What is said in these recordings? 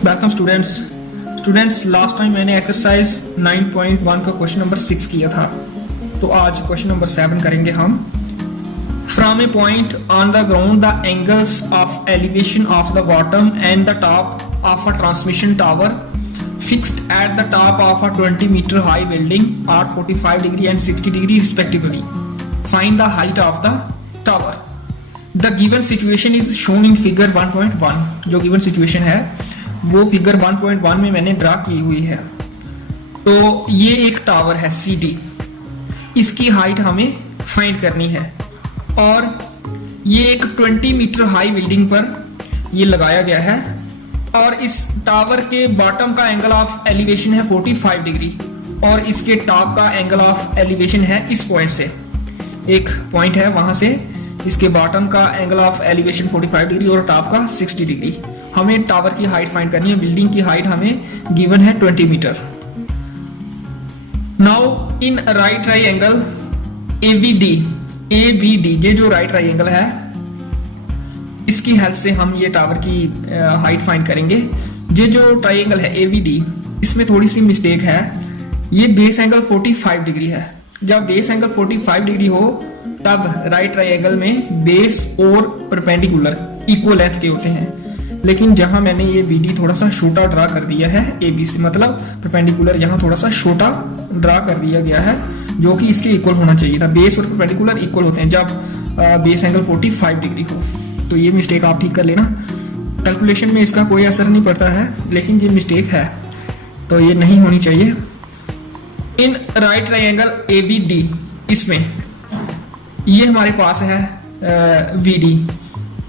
Welcome students last time मैंने exercise 9.1 का question number 6 किया था, तो आज क्वेश्चन नंबर 7 करेंगे हम। From a point on the ground the angles of elevation of the bottom and the top of a transmission tower fixed at the top of a 20 metre high building are 45 degree and 60 degree respectively. Find the height of the tower. The given situation is shown in figure 1.1। जो given situation है वो figure 1.1 में मैंने draw की हुई है। तो ये एक टावर है CD, इसकी हाइट हमें फाइंड करनी है और ये एक 20 मीटर हाई बिल्डिंग पर ये लगाया गया है और इस टावर के बॉटम का एंगल ऑफ एलिवेशन है 45 डिग्री और इसके टॉप का एंगल ऑफ एलिवेशन है इस पॉइंट से, एक पॉइंट है वहां से इसके बॉटम का एंगल ऑफ एलिवेशन 45 डिग्री और टॉप का 60 डिग्री। हमें टावर की हाइट फाइंड करनी है। बिल्डिंग की हाइट हमें गिवन है 20 metre. Now in right triangle ABD, ये जो राइट ट्राइंगल है इसकी हेल्प से हम ये टावर की हाइट फाइंड करेंगे। ये जो ट्राइंगल है ABD, इसमें थोड़ी सी मिस्टेक है। ये बेस एंगल 45 डिग्री है। जब बेस एंगल 45 डिग्री हो तब राइट ट्राइंगल में बेस और परपेंडिकुलर इक्वल लेंथ के होते हैं, लेकिन जहां मैंने ये BD थोड़ा सा छोटा ड्रा कर दिया है AB से, मतलब परपेंडिकुलर यहां थोड़ा सा छोटा ड्रा कर दिया गया है जो कि इसके इक्वल होना चाहिए था। बेस और परपेंडिकुलर इक्वल होते हैं जब बेस एंगल 45 डिग्री हो। तो ये मिस्टेक आप ठीक कर लेना। कैलकुलेशन में इसका कोई असर नहीं पड़ता है, लेकिन ये मिस्टेक है तो ये नहीं होनी चाहिए। इन राइट ट्राइंगल ABD, इसमें ये हमारे पास है VD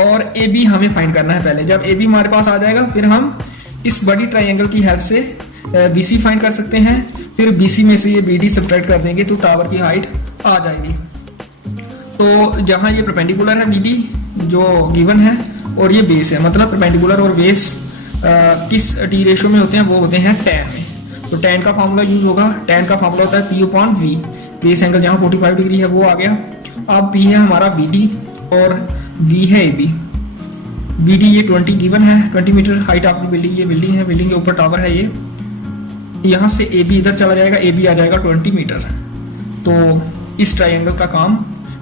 और AB हमें फाइंड करना है पहले। जब AB हमारे पास आ जाएगा फिर हम इस बड़ी ट्राइंगल की हेल्प से BC फाइंड कर सकते हैं। फिर BC में से ये BD सब्ट्रैक्ट कर देंगे तो टावर की हाइट आ जाएगी। तो जहां ये परपेंडिकुलर है BD जो गिवन है और ये बेस है, मतलब परपेंडिकुलर और बेस किस T रेशो में होते हैं, वो होते हैं tan में। तो tan का फॉर्मूला यूज होगा। tan का फॉर्मूला होता है P/V। बेस एंगल जहां 45 डिग्री है वो आ गया। अब P है हमारा VD और V है AB। BD ये 20 गिवन है, 20 metre height of the building. ये बिल्डिंग है, बिल्डिंग के ऊपर टावर है ये। यहाँ से AB इधर चला जाएगा, AB आ जाएगा 20 मीटर। तो इस ट्राइंगल का काम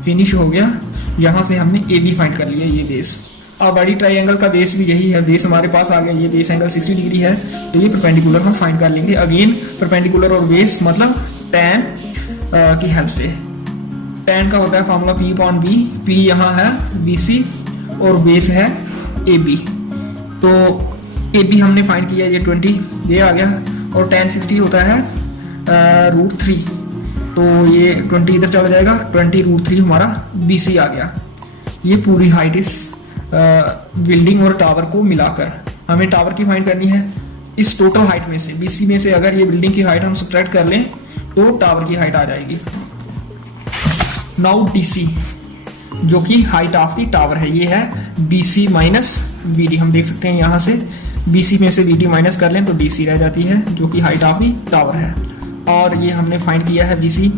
फिनिश हो गया। यहाँ से हमने AB फाइंड कर लिया, ये बेस। अब बड़ी ट्राइंगल का बेस भी यही है, बेस हमारे पास आ गया। ये बेस एंगल 60 डिग्री है तो ये परपेंडिकुलर हम फाइंड कर लेंगे। अगेन परपेंडिकुलर और बेस मतलब tan की हेल्प से। tan का होता है फॉर्मूला P/V। P यहाँ है BC और बेस है AB। तो AB हमने फाइंड किया, ये 20 ये आ गया और tan 60 होता है √3। तो ये 20 इधर चला जाएगा, 20 √3 हमारा BC आ गया। ये पूरी हाइट इस बिल्डिंग और टावर को मिलाकर हमें टावर की फाइंड करनी है। इस टोटल हाइट में से BC में से अगर ये बिल्डिंग की हाइट हम सब्ट्रैक्ट कर लें तो टावर की हाइट आ जाएगी। नाउ DC, जो कि हाइट ऑफ द टावर है, ये है BC माइनस VD। हम देख सकते हैं यहाँ से BC में से VD माइनस कर लें तो DC रह जाती है, जो कि हाइट ऑफ द टावर है। और ये हमने फाइंड किया है BC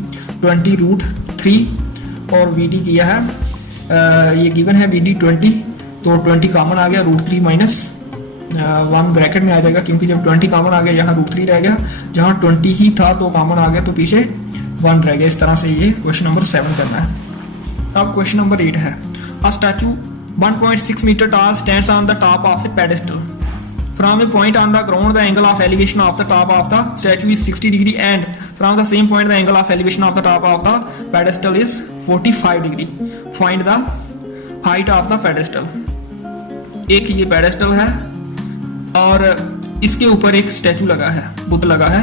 20 √3 और VD किया है ये गिवन है VD 20। तो 20 कॉमन आ गया, √3 माइनस 1 ब्रैकेट में आ जाएगा, क्योंकि जब 20 कॉमन आ गया यहाँ √3 रह गया। जहाँ 20 ही था तो कॉमन आ गया तो पीछे 1 रह गया। इस तरह से ये क्वेश्चन नंबर 7 करना है। अब क्वेश्चन नंबर 8 है। A statue 1.6 metre tall stands on the top of a pedestal. From a point on the ground the angle of elevation of the top of the statue is 60 degree and from the same point the angle of elevation of the top of the pedestal is 45 degree. Find the height of the pedestal. एक ये pedestal है और इसके ऊपर एक statue लगा है, बुद्ध लगा है।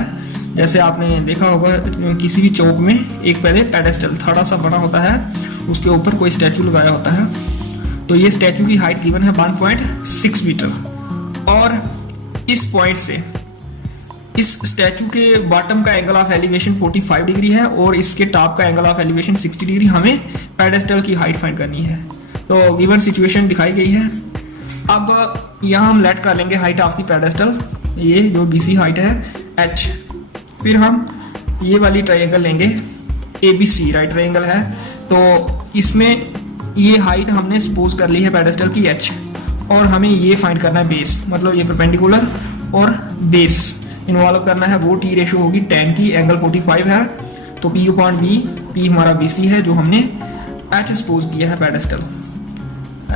जैसे आपने देखा होगा किसी भी चौक में एक पहले पेडेस्टल थोड़ा सा बड़ा होता है, उसके ऊपर कोई स्टैचू लगाया होता है। तो ये स्टैचू की हाइट गिवन है 1.6 मीटर और इस पॉइंट से इस स्टैचू के बॉटम का एंगल ऑफ एलिवेशन 45 डिग्री है और इसके टॉप का एंगल ऑफ एलिवेशन 60 डिग्री। हमें पेडेस्टल की हाइट फाइंड करनी है। तो गिवन सिचुएशन दिखाई गई है। अब यहाँ हम लेट कर लेंगे हाइट ऑफ द पेडेस्टल, ये जो BC हाइट है H। फिर हम ये वाली ट्राइंगल लेंगे ABC, राइट ट्राइंगल है। तो इसमें ये हाइट हमने सपोज कर ली है पेडेस्टल की H और हमें ये फाइंड करना है बेस, मतलब ये परपेंडिकुलर और बेस इन्वॉल्व करना है, वो टी रेशो होगी tan की, एंगल 45 है, तो P अपॉन V, P हमारा BC है जो हमने H सपोज किया है पेडेस्टल,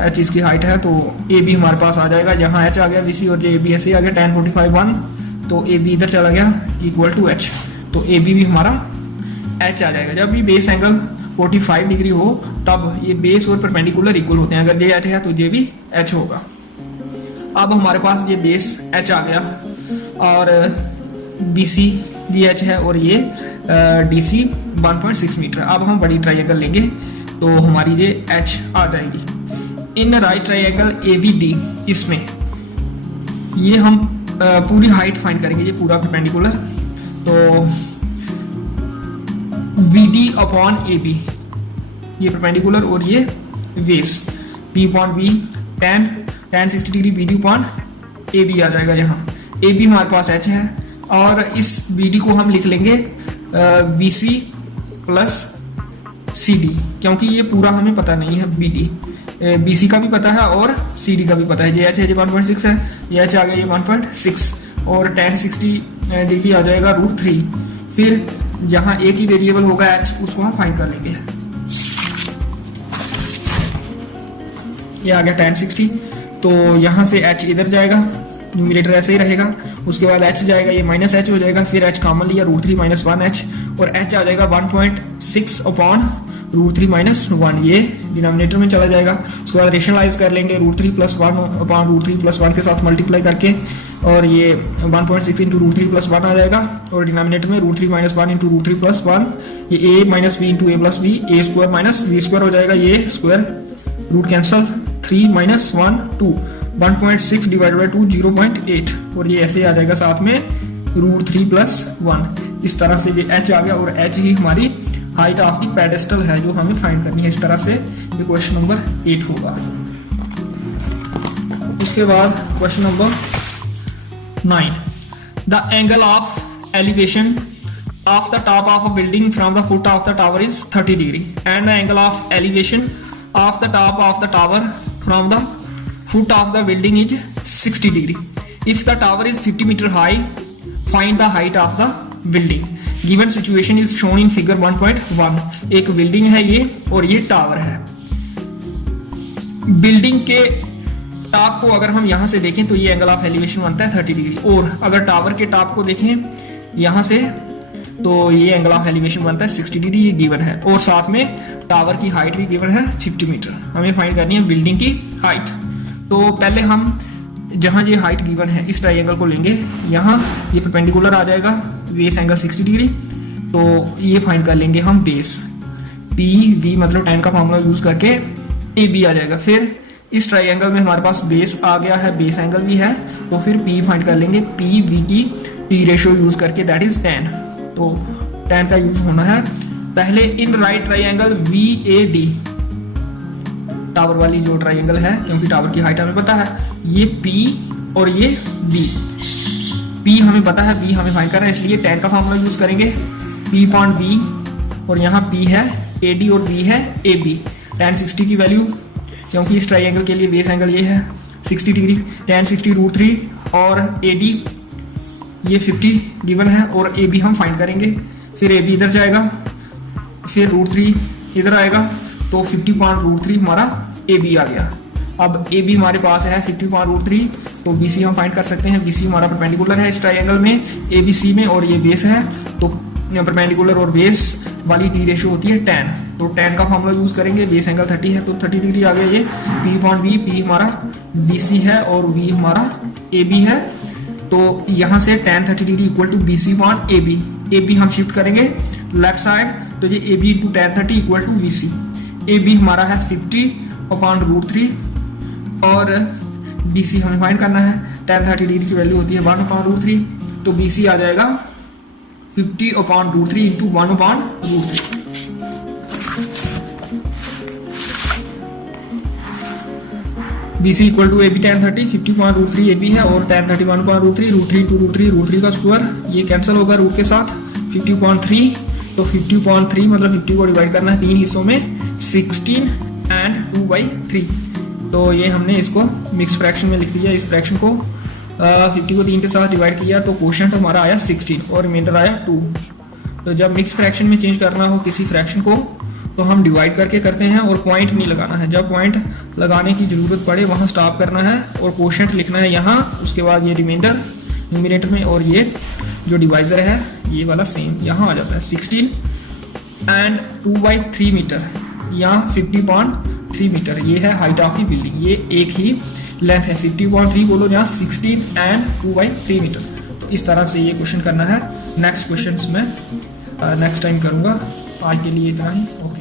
H इसकी हाइट है, तो AB हमारे पास आ जाएगा, जहाँ H आ गया BC और जो AB ऐसे आ गया tan 45 1, तो AB इधर चला गया इक्वल टू H, तो AB भी हमारा H आ जाएगा। जब भी बेस एंगल 45 डिग्री हो तब ये बेस और परपेंडिकुलर इक्वल होते हैं, अगर ये H है तो ये भी H होगा। अब हमारे पास ये बेस H आ गया और BC भी H है और ये DC 1.6 मीटर। अब हम बड़ी ट्राइंगल लेंगे तो हमारी ये H आ जाएगी। इन राइट ट्राइंगल ABD, इसमें ये हम पूरी हाइट फाइंड करेंगे, ये पूरा परपेंडिकुलर, तो VD अपॉन AB ये परपेंडिकुलर और ये base, P upon V tan 60 degree BD upon AB आ जाएगा। यहाँ AB हमारे पास H है और इस BD को हम लिख लेंगे VC प्लस CD, क्योंकि ये पूरा हमें पता नहीं है, BD BC का भी पता है और CD का भी पता है। ये H है, ये 1.6 है, ये H आ गया ये 1.6 और tan 60 डिग्री आ जाएगा √3। फिर जहाँ एक ही वेरिएबल होगा H, उसको हम फाइंड कर लेंगे। ये आ गया tan 60, तो यहाँ से H इधर जाएगा, न्यूमरेटर ऐसे ही रहेगा, उसके बाद H जाएगा, ये माइनस H हो जाएगा, फिर H कॉमन लिया √3 - 1H और H आ जाएगा 1.6 अपॉन √3 - 1, ये डिनोमिनेटर में चला जाएगा। उसके बाद रेशनलाइज कर लेंगे √3 + 1 अपॉन √3 + 1 के साथ मल्टीप्लाई करके, और ये 1.6 इंटू √3 + 1 आ जाएगा और डिनोमिनेटर में √3 - 1 इंटू √3 + 1, ये a - b into a + b, a square minus b square हो जाएगा, ये square root cancel, 3 - 1 2, 1.6 divide by 2 0.8 और ये ऐसे आ जाएगा साथ में √3 + 1। इस तरह से ये H आ गया और H ही हमारी हाइट ऑफ द पेडेस्टल है जो हमें फाइंड करनी है। इस तरह से ये क्वेश्चन नंबर 8 होगा। उसके बाद question number 9, the angle of elevation of the top of a building from the foot of the tower is 30 degree and the angle of elevation of the top of the tower from the foot of the building is 60 degree. If the tower is 50 meter high, find the height of the building. Given situation is shown in figure 1.1. एक building है ये और ये tower है। Building के top को अगर हम यहाँ से देखें तो ये एंगल ऑफ एलिवेशन बनता है 30 डिग्री, और अगर टावर के टॉप को देखें यहाँ से तो ये एंगल ऑफ एलिवेशन बनता है 60 डिग्री, ये गिवन है, और साथ में टावर की हाइट भी गिवन है 50 मीटर। हमें फाइंड करनी है बिल्डिंग की हाइट। तो पहले हम जहाँ ये हाइट गिवन है इस ट्राइंगल को लेंगे, यहाँ ये परपेंडिकुलर आ जाएगा, बेस एंगल 60 डिग्री, तो ये फाइंड कर लेंगे हम बेस, पी वी मतलब tan का फॉर्मूला यूज करके ए बी आ जाएगा। फिर इस ट्राइंगल में हमारे पास बेस आ गया है, बेस एंगल भी है, तो फिर पी फाइंड कर लेंगे, पी वी की टी रेशियो यूज करके, दैट इज tan। तो tan का यूज होना है पहले इन right triangle V A D, tower वाली जो ट्राइंगल है, क्योंकि टावर की हाइट हमें पता है, ये P और ये B। P हमें पता है, B हमें फाइंड करना है, इसलिए tan का फॉर्मूला यूज करेंगे, P अपॉन B, और यहाँ P है AD और B है AB। tan 60 की वैल्यू, क्योंकि इस ट्राइंगल के लिए बेस एंगल ये है 60 डिग्री, tan 60 √3 और AD ये 50 गिवन है, और AB हम फाइंड करेंगे। फिर AB इधर जाएगा, फिर √3 इधर आएगा, तो 50/√3 हमारा AB आ गया। अब AB हमारे पास है 50/√3, तो BC हम फाइंड कर सकते हैं। BC हमारा परपेंडिकुलर है इस ट्राइंगल में ABC में, और ये बेस है, तो परपेंडिकुलर और बेस वाली टी रेशियो होती है tan। तो tan का फॉर्मूला यूज करेंगे, बेस एंगल 30 है तो 30 डिग्री आ गया ये, P/V, P हमारा BC है और V हमारा AB है, तो यहाँ से tan 30 degree equal to BC/AB। AB हम शिफ्ट करेंगे लेफ्ट साइड, तो ये AB into tan 30 equal to VC। AB हमारा है 50/√3 और BC हमें फाइंड करना है, tan 30 डिग्री की वैल्यू होती है 1/√3, तो BC आ जाएगा 50/√3 into 1/√3। BC equal to AB tan 30, 50/√3 AB है और tan 30 1/√3, √3 का स्क्वायर, ये कैंसिल होगा रूट के साथ, 50/3, तो 50/3 मतलब 50 को डिवाइड करना है 3 हिस्सों में, 16 and 2/3। तो ये हमने इसको मिक्स फ्रैक्शन में लिख दिया इस फ्रैक्शन को, 50 को 3 के साथ डिवाइड किया तो क्वोशंट हमारा आया 16 और रिमाइंडर आया 2। तो जब मिक्स फ्रैक्शन में चेंज करना हो किसी फ्रैक्शन को तो हम डिवाइड करके करते हैं और पॉइंट नहीं लगाना है। जब पॉइंट लगाने की जरूरत पड़े वहां स्टॉप करना है और क्वोशंट लिखना है यहाँ, उसके बाद ये रिमाइंडर न्यूमरेटर में और ये जो डिवाइजर है ये वाला सेम यहाँ आ जाता है 16 एंड 2/3 मीटर या 50.3 मीटर। ये है हाइट ऑफ दी बिल्डिंग, ये एक ही लेंथ है 50.3 बोलो यहाँ 16 एंड 2/3 मीटर। तो इस तरह से ये क्वेश्चन करना है। नेक्स्ट क्वेश्चन में नेक्स्ट टाइम करूँगा, आज के लिए इतना ही। ओके।